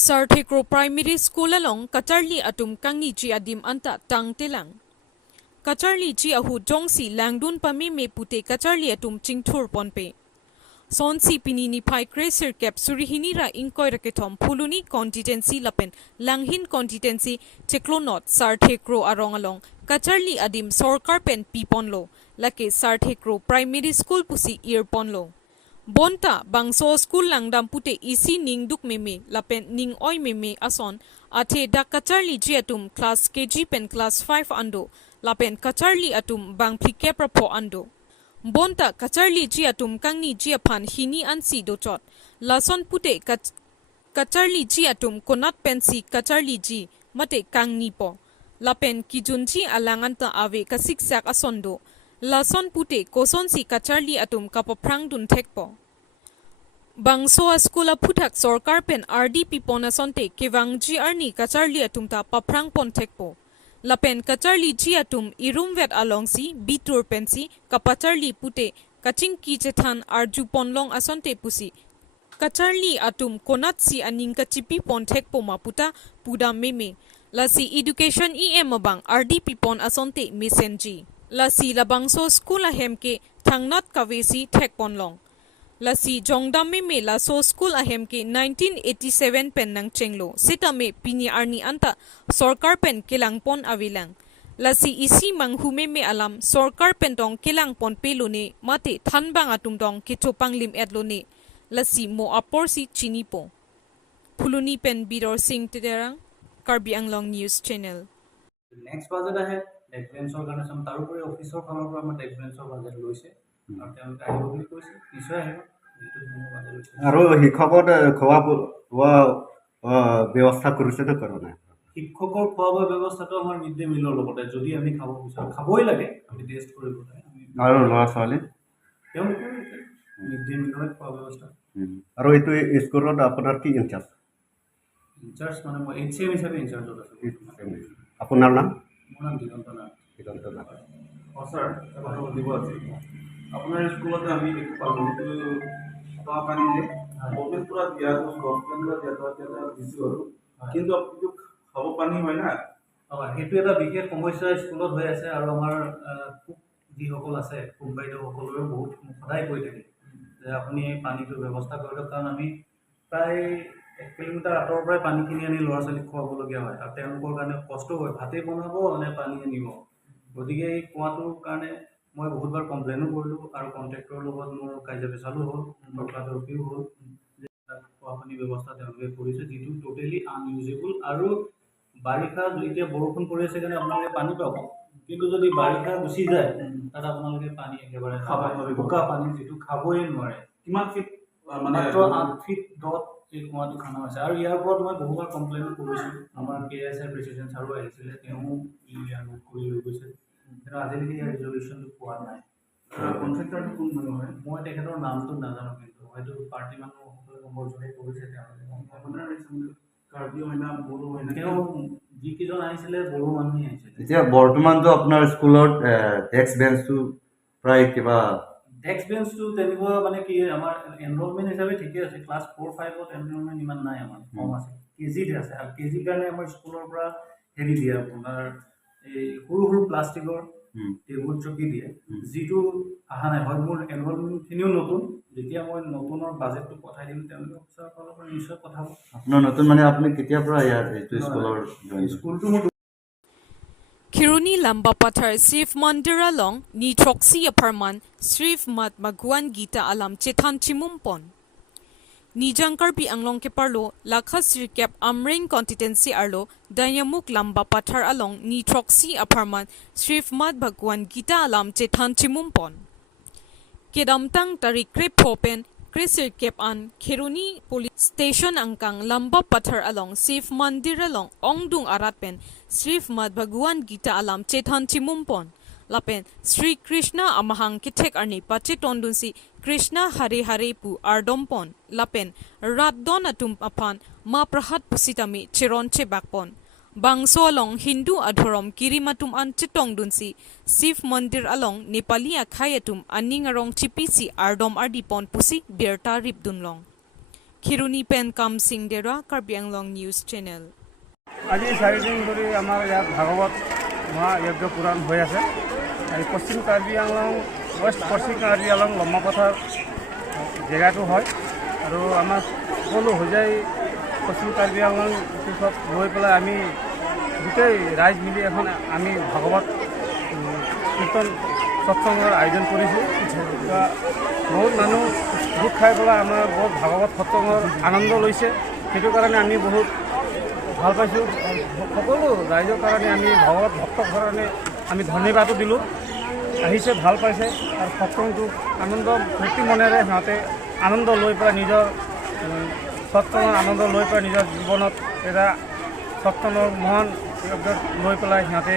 Sarthekro Primary School along Katarli atum kangni ji adim anta tang telang. Katarli ji ahu jongsi langdun pamime pute Katarli atum chingthur ponpe. Sonsi pinini pai kreser kep surihinira inkoi raketom puluni contingency lapen langhin contingency teklonot Sarthekro arong along Katarli adim sorkar pen piponlo lake Sarthekro Primary School pusi earponlo. Bonta bangso school langdam pute isi ning duk meme lapen ning oi meme ason ate da Katarli ji atum class KG pen class 5 ando lapen Katarli atum bang phike prapo ando. Bonta Katarli ji atum kangni ji aphan hini ansi dochot lason pute Katarli ji atum konat pensi Katarli ji mate kangni po lapen kijunji alanganta ave kasik sak asondo lason pute koson si Katarli atum kapoprang dun thekpo. Bangso skula puthak sorkar pen RDP ponasonte kevangji arni Katarli atum ta paprang pon thekpo. Lapen Katarli ji atum irumvet alongsi bitur pensi kapatarli pute kaching ki jethan arju ponlong asonte pusi. Katarli atum konat si aning kachipi pon thekpo maputa puda meme. Lasi education mabang RDP pon asonte mesenji. Lasi labangso skula hemke thangnat kavesi thek ponlong. Lasi jongdam me laso school ahem ke 1987 pen nang chenglo sita me pini arni anta sorkar pen kelangpon avilang. Lasi isi manghume me alam sorkar pen tong kelangpon pelone mate thanbang atum tong kichopang lim etlone. Lasi mo apor si chinipo. Phuluni pen bidor sing terang Karbi Anglong News Channel. Next budget ahead, next bench organization tarupore officer ফালৰ পৰা আমাৰ next bench budget লৈছে আৰু তেওঁলোকে আহিব বুলি কৈছে নিশ্চয় আহিব আৰু শিক্ষকৰ খোৱা বোৱা ব্যৱস্থা কৰিছে নে কৰা নাই শিক্ষকৰ খোৱা বোৱা ব্যৱস্থাটো আমাৰ মিড ডে মিলৰ লগতে যদি আমি খাব বিচাৰো খাবই লাগে আমি টেষ্ট কৰিব লাগে আৰু ল'ৰা ছোৱালী তেওঁলোকে মিড ডে মিলৰ খোৱা ব্যৱস্থা আৰু এইটো স্কুলত আপোনাৰ কি ইনচাৰ্জ মানে মই এইচএম হিচাপে ইনচাৰ্জত আছো আপোনাৰ নাম মোৰ নাম দিগন্ত নাথ স্যাৰ কথা দিব আছে আপনাৰ স্কুলতে আমি দেখি পাবো খোৱা পানী যে গভৰ্ণমেণ্ট পুৰা দিয়া গভৰ্ণমেণ্ট দিয়া দিছো আৰু কিন্তু আপুনি খাব পানী হয় না সেইটো এটা বিশেষ সমস্যা স্কুলত হৈ আছে আৰু আমাৰ যিসকল আছে কোম্পানীসকলেও বহুত সদায় কৈ থাকে যে আপুনি পানীটো ব্যৱস্থা কৰক কাৰণ আমি প্ৰায় 1 কিলোমিটাৰ আঁতৰৰ পৰাই পানী কিনি আনি ল'ৰা ছোৱালীক খুৱাবলগীয়া হয় আৰু তেওঁলোকৰ কাৰণে কষ্ট হয় ভাতেই বনাব নে পানী আনিব গতিকে এই কোৱাটোৰ কাৰণে মই বহুতবাৰ কমপ্লেইনো কৰিলোঁ আৰু কণ্ট্ৰেক্টৰৰ লগত মোৰ কাৰ্য পেচালো হ'ল তৰ্কাতৰ্কিও হ'ল যে খোৱা পানী ব্যৱস্থা তেওঁলোকে কৰিছে যিটো টোটেলি আনইউজেবল আৰু বাৰিষা এতিয়া বৰষুণ পৰি আছে কাৰণে আপোনালোকে পানী পাব কিন্তু যদি বাৰিষা গুচি যায় তাত আপোনালোকে পানী একেবাৰে খাব নোৱাৰিব বোকা পানী যিটো খাবই নোৱাৰে কিমান ফিট মানে 8 ফিট দত এই কুঁৱাটো খানা হৈছে আৰু ইয়াৰ ওপৰত মই বহুবাৰ কমপ্লেইনো কৰিছোঁ আমাৰ KSI প্ৰেচিডেণ্ট ছাৰো আহিছিলে তেওঁ কৰি লৈ গৈছে কিন্তু আজিলৈকে ইয়াৰ ৰিজলিউশ্যনটো পোৱা নাই কণ্ট্ৰেক্টৰটো কোন মানুহ হয় মই তেখেতৰ নামটো নাজানো কিন্তু হয়তো পাৰ্টি মানুহসকলে সম্বৰ্ধনে কৰিছে তেওঁলোকে আপোনাৰ কাৰ্বি হয় না বড়ো হয় না তেওঁ যিকেইজন আহিছিলে বড়ো মানুহেই আহিছিলে এতিয়া বৰ্তমানটো আপোনাৰ স্কুলত ডেস্ক বেঞ্চটো প্ৰায় কিবা ডেস্ক বেঞ্চটো তেনেকুৱা মানে কি আমাৰ এনৰলমেণ্ট হিচাপে ঠিকে আছে ক্লাছ 4-5ত এনৰলমেণ্ট ইমান নাই আমাৰ কম আছে কেজিত আছে আৰু কেজিৰ কাৰণে আমাৰ স্কুলৰ পৰা হেৰি দিয়ে আপোনাৰ এই সৰু সৰু প্লাষ্টিকৰ টেবুল চকী দিয়ে যিটো অহা নাই হয় মোৰ এনৰলমেণ্টখিনিও নতুন যেতিয়া মই নতুনৰ বাজেটটো পঠাই দিম তেওঁলোকে অফিচাৰসকলৰ পৰা নিশ্চয় পঠাব আপোনাৰ নতুন মানে আপুনি কেতিয়াৰ পৰা ইয়াৰ এইটো স্কুলৰ স্কুলটো মোৰ Kiruni Lamba Pathar Sif Mandira Long Ni Troxi Aparman Srif Mat Magwan Gita Alam Chetan Chimumpon Ni Karbi Anglong ke parlo Lakhas Recap Amring Contingency Arlo Dayamuk Lamba Pathar Along Ni Troxi Aparman Srif Mat Bhagwan Gita Alam Chetan Chimumpon Kedamtang Tarik Krep Hopen Krisir Kep An Kiruni Police Station Angkang Lamba Pathar Along Sif Mandir Along Ongdung Aratpen Srif Mad Bhagwan Gita Alam Chetan Chimumpon Lapen Sri Krishna Amahang Kitek Arni Pacheton Dunsi Krishna Hare Hare Pu Ardompon Lapen Rabdon Atum Apan Ma Prahat Pusitami Chironche Bakpon Bangso along Hindu Adhorom Kirimatum An Chitong Dunsi Sif Mandir along Nepali Akhayatum Aningarong Chipisi Ardom Ardipon Pusi Berta Ripdunlong Khiruni Pen Kam Singh Dera, Karbi Anglong News Channel. আজি 4 দিন ধৰি আমাৰ ইয়াত ভাগৱত মহাযজ্ঞ পুৰাণ হৈ আছে। এই পশ্চিম Karbi Anglong west পশ্চিম কাৰ্বি আংলং লম্মাপথাৰ জেগাটো হয় আৰু আমাৰ সকলো হৈ যায় পশ্চিম কাৰ্বি আংলং পিছত লৈ পেলাই আমি গোটেই ৰাইজ মিলি এখন আমি ভাগৱত কীৰ্তন সৎসংগৰ আয়োজন কৰিছোঁ। বহুত মানুহ গোট খাই পেলাই আমাৰ বহুত ভাগৱত সৎসংগৰ আনন্দ লৈছে। সেইটো কাৰণে আমি বহুত ভাল পাইছোঁ। সকলো ৰাইজৰ কাৰণে আমি ভাগৱত ভক্তৰ কাৰণে আমি ধন্যবাদো দিলোঁ। আহিছে, ভাল পাইছে আৰু সৎসংগটো আনন্দ ফূৰ্তি মনেৰে সিহঁতে আনন্দ লৈ পেলাই নিজৰ সৎসংগৰ আনন্দ লৈ পেলাই নিজৰ জীৱনত এটা সৎসংগৰ মহান লৈ পেলাই সিহঁতে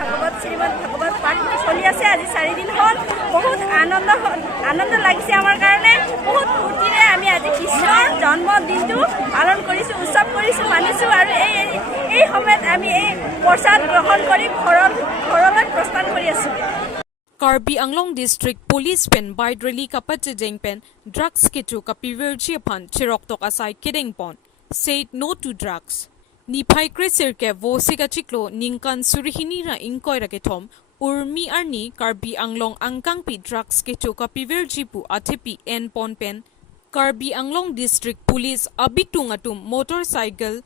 ভাগৱত শ্ৰীমদ ভাগৱত পাঠ চলি আছে। আজি 4 দিন হ'ল। বহুত আনন্দ লাগিছে আমাৰ কাৰণে। বহুত ফূৰ্তিৰে আমি আজি কৃষ্ণৰ জন্মদিনটো পালন কৰিছোঁ, উৎসৱ কৰিছোঁ, মানিছোঁ আৰু এই সময়ত আমি এই প্ৰসাদ গ্ৰহণ কৰি ঘৰলৈ প্ৰস্থান কৰি আছোঁ। Karbi Anglong District Police Pen Baidreli Kapat Jeng Pen Drugs Kichu Kapivirji Pan Chiroktok Asai Kidding Pon said no to drugs. Nipai Krisirke Vosika Chiklo Ninkan Surihinira Inkoi Raketom Urmi Arni Karbi Anglong Angkangpi Drugs Kichu Kapivirji Pu Atipi N Pon Pen Karbi Anglong District Police Abitung Atum Motorcycle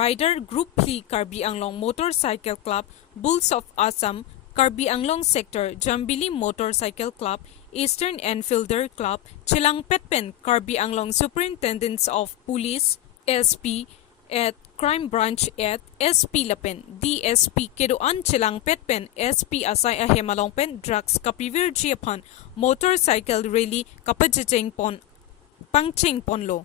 Rider Group Pli Karbi Anglong Motorcycle Club Bulls of Assam Karbi Anglong Sector Jambili Motorcycle Club Eastern Enfielder Club Chilangpet Pen Karbi Anglong Superintendents of Police SP at Crime Branch at SP Lapen DSP Kedoan Chilangpet Pen SP Asai Ahemalong Pen Drugs Kapivirji Apan Motorcycle Rally Kapajeng Pon Pangcheng Ponlo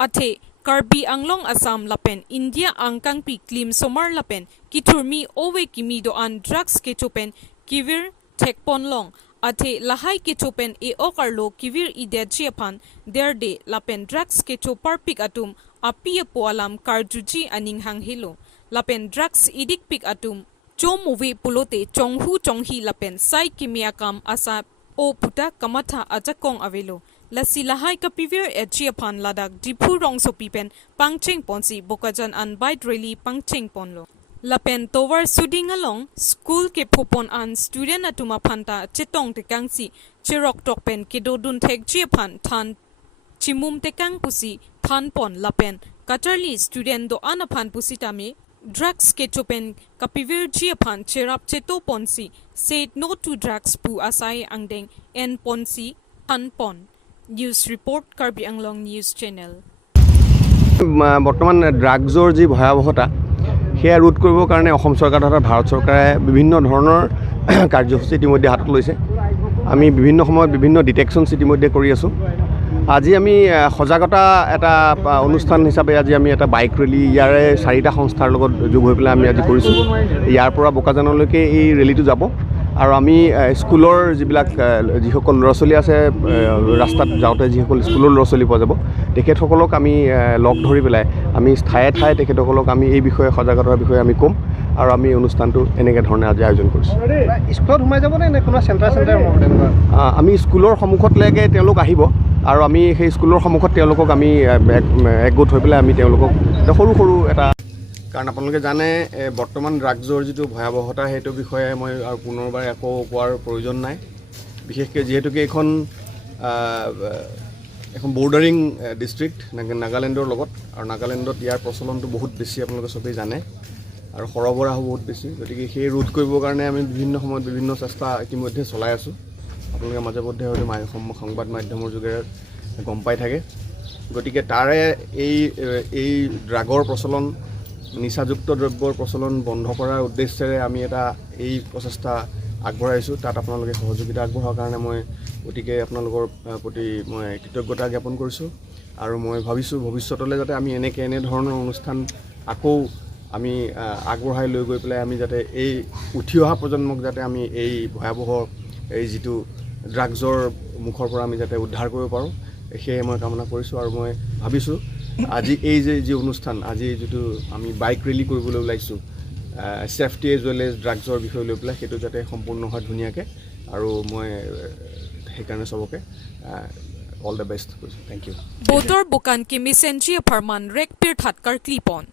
Ate Karbi Anglong Assam Lapen India Angkang Pi Klim Somar Lapen Kiturmi Owe Kimi Doan Drugs Kechopen Kivir Tekpon Long Ate Lahai Kechopen E Okarlo Kivir Idejiapan Derde Lapen Drugs Kecho Parpik Atum Apia Poalam Karjuji Aninghang Hilo Lapen Drugs Idik Pik Atum Chomuwe Pulote Chonghu Chonghi Lapen Sai Kimiakam Asa O Puta Kamata Ajakong Avelo Lasi Lahai Kapivir Ejiapan Ladak Dipu Rong Sopipen Pangcheng Ponsi Bokajan An Baidreli Pangcheng Ponlo Lapen Tower Suding Along School Ke Popon An Student Atuma Panta Chitong Tekangsi Chirok Tokpen Kedodun Tek Jiapan Tan Chimum Tekang Pusi Tan Pon Lapen Katarli Student Do Anapan Pusitame Drugs Kechopen Kapivir Jiapan Chirap Cheto Ponsi said no to drugs Pu Asai Angdeng N Ponsi Tan Pon News Report Karbi Anglong News Channel. বৰ্তমান ড্ৰাগছৰ যি ভয়াৱহতা সেয়া ৰোধ কৰিবৰ কাৰণে অসম চৰকাৰ তথা ভাৰত চৰকাৰে বিভিন্ন ধৰণৰ কাৰ্যসূচী ইতিমধ্যে হাতত লৈছে। আমি বিভিন্ন সময়ত বিভিন্ন ডিটেকশ্যনছ ইতিমধ্যে কৰি আছোঁ। আজি আমি সজাগতা এটা অনুষ্ঠান হিচাপে আজি আমি এটা বাইক ৰেলী ইয়াৰে 4টা সংস্থাৰ লগত যোগ হৈ পেলাই আমি আজি কৰিছোঁ। ইয়াৰ পৰা বোকাজানলৈকে এই ৰেলীটো যাব আৰু আমি স্কুলৰ যিসকল ল'ৰা ছোৱালী আছে ৰাস্তাত যাওঁতে যিসকল স্কুলৰ ল'ৰা ছোৱালী পোৱা যাব তেখেতসকলক আমি লগ ধৰি পেলাই আমি ঠায়ে ঠায়ে তেখেতসকলক আমি এই বিষয়ে সজাগতাৰ বিষয়ে আমি ক'ম আৰু আমি অনুষ্ঠানটো এনেকৈ ধৰণে আজি আয়োজন কৰিছোঁ। স্কুলত সোমাই যাব নে কোনো চেণ্টাৰ আমি স্কুলৰ সন্মুখলৈকে তেওঁলোক আহিব আৰু আমি সেই স্কুলৰ সন্মুখত তেওঁলোকক আমি একগোট হৈ পেলাই আমি তেওঁলোকক সৰু সৰু এটা কাৰণ আপোনালোকে জানে বৰ্তমান ড্ৰাগছৰ যিটো ভয়াৱহতা সেইটো বিষয়ে মই আৰু পুনৰবাৰ একো কোৱাৰ প্ৰয়োজন নাই। বিশেষকৈ যিহেতুকে এখন বৰ্ডাৰিং ডিষ্ট্ৰিক্ট নাগালেণ্ডৰ লগত আৰু নাগালেণ্ডত ইয়াৰ প্ৰচলনটো বহুত বেছি আপোনালোকে চবেই জানে আৰু সৰবৰাহো বহুত বেছি। গতিকে সেই ৰোধ কৰিবৰ কাৰণে আমি বিভিন্ন সময়ত বিভিন্ন চেষ্টা ইতিমধ্যে চলাই আছোঁ। আপোনালোকে মাজে মধ্যে হয়তো সংবাদ মাধ্যমৰ যোগেৰে গম পাই থাকে। গতিকে তাৰে এই ড্ৰাগৰ প্ৰচলন নিচাযুক্ত দ্ৰব্যৰ প্ৰচলন বন্ধ কৰাৰ উদ্দেশ্যেৰে আমি এটা এই প্ৰচেষ্টা আগবঢ়াইছোঁ। তাত আপোনালোকে সহযোগিতা আগবঢ়োৱাৰ কাৰণে মই গতিকে আপোনালোকৰ প্ৰতি মই কৃতজ্ঞতা জ্ঞাপন কৰিছোঁ আৰু মই ভাবিছোঁ ভৱিষ্যতলৈ যাতে আমি এনেধৰণৰ অনুষ্ঠান আকৌ আমি আগবঢ়াই লৈ গৈ পেলাই আমি যাতে এই উঠি অহা প্ৰজন্মক যাতে আমি এই ভয়াৱহ এই যিটো ড্ৰাগছৰ মুখৰ পৰা আমি যাতে উদ্ধাৰ কৰিব পাৰোঁ সেয়ে মই কামনা কৰিছোঁ। আৰু মই ভাবিছোঁ আজি এই যি অনুষ্ঠান আজি যিটো আমি বাইক ৰেলী কৰিবলৈ ওলাইছোঁ ছেফটি এজ ৱেল এজ ড্ৰাগছৰ বিষয় লৈ পেলাই সেইটো যাতে সম্পূৰ্ণ হয় ধুনীয়াকৈ আৰু মই সেইকাৰণে চবকে অল দ্য বেষ্ট কৈছোঁ thank you Botor bukan kimi senji aparman rek pir that kar klipon.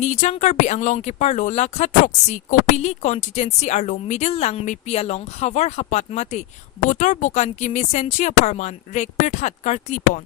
Nijang Karbi Anglong ke parlo lakha troksi kopili constituency arlo middle lang mepi along havar hapat mate botor bukan kimi senji aparman rek pir that kar klipon.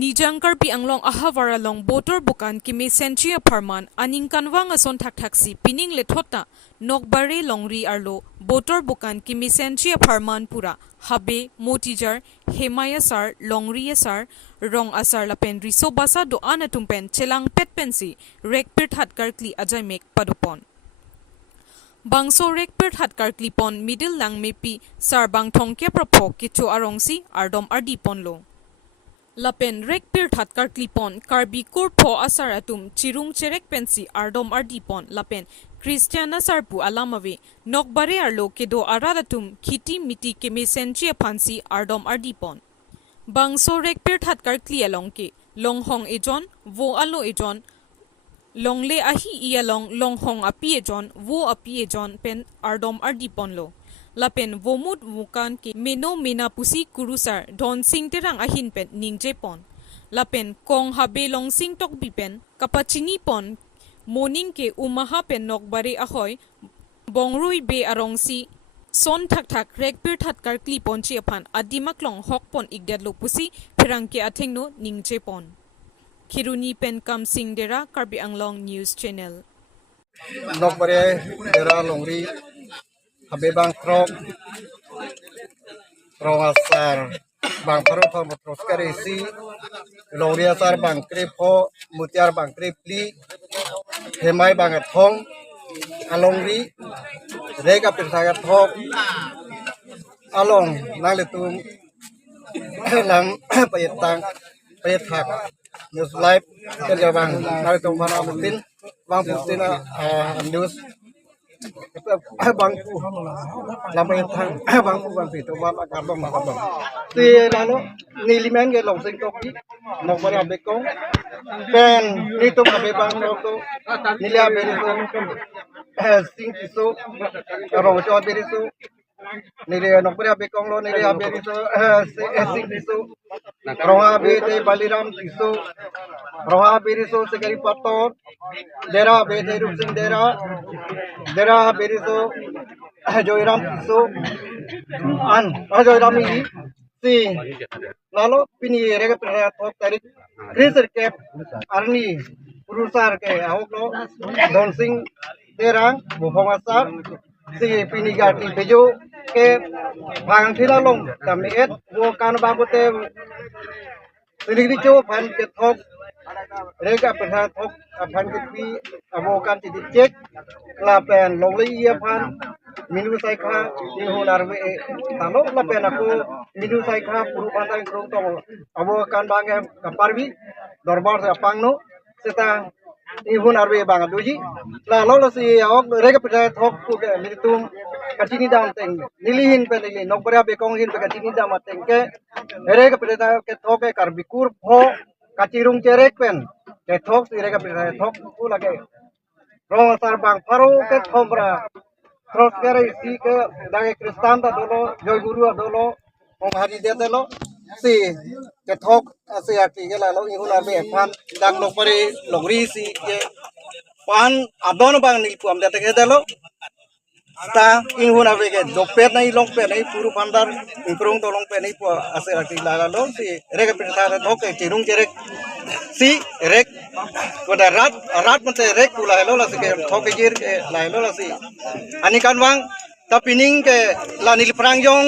Nijang Karbi Anglong ahavar along botor bukan kimi senji aparman aning kanwang ason thak thaksi pining le thota nokbare longri arlo botor bukan kimi senji aparman pura habe motijar hemaya sar longri sar rong asar lapen riso basa do anatum pen chelang pet pensi rek pir that kar kli ajai mek padupon bangso rek pir that kar klipon middle lang mepi sar bang thong ke propho kicho arongsi ardom ardipon lo lapen rek pir that kar klipon karbi kur pho asar atum chirung cherek pensi ardom ardipon lapen Christiana sarpu alamawe nokbare arlo kedo aradatum khiti miti keme senchi phansi ardom ardipon bangso rek pir that kar kli along ke longhong ejon wo alo ejon longle ahi ialong longhong api ejon wo api ejon pen ardom ardipon lo lapen womut wukan ke meno mena pusi kurusar don sing terang ahin pen ningje pon lapen kong habe long sing tok bipen kapachini pon morning ke umaha pen nokbare ahoy bongrui be arongsi son thak thak rek pir that kar kli pon chi aphan adimaklong hok pon igdet lo pusi phirang ke athengno ningje pon Kiruni pen kam sing dera Karbi Anglong News Channel nokbare dera longri habe bang krok rongasar bang paru thon troskare si longri asar bang krepho mutiar bang krepli hemai bang thong alongri rega pirthaga thok along naletum lang payetang payetak news live kerja bang naletum mana putin bang putin news bang lampai thang bang bang itu bang kabang kabang si lalu nilimen ke long sing toki nok bara bekong pen itu kabe bang to nilia beriso sing kiso rong cho beriso nilia nok bara bekong lo nilia beriso sing kiso ronga be te baliram kiso ronga beriso segari pator dera be te rup sing dera beriso joiram kiso an joiram ini si lalu pini rega thok tarik kriser ke arni purusar ke ahok lo don sing terang bufongasar si pini gati bejo ke bang thila long tamiet wo kan babote siligri cho phan ke thok rega thok phan ke pi abo kan ti cek la pen long le ia phan minu sai kha ni honar we talo la pen aku minu sai kha puru pandang krong to abo kan bang kaparbi dorbar sa pangno seta ni honar we bang duji la lo si ok rega thok ku ke litum kachini dam teng nilihin pe nili nokbara bekong hin pe kachini dam teng ke rega ke thok ke karbikur pho kachirung cherek pen ke thok si rega thok ku lage rong sar bang paro ke thombra cross kare si ke dage kristan ta dolo joy guru dolo om hari de dolo si ke thok ase ati ke la lo ihuna be phan dak no pare longri si ke pan adon bang nil puam de ke dolo ta ihuna be ke dopet nai long pe nai puru pandar improng to long pe nai po ase ati la lo si rek pe ta thok ke tirung jerek si rek koda rat mate rek pula lo la si ke thok ke jir ke la lo la si ani kan wang ta pining ke la nil prang jong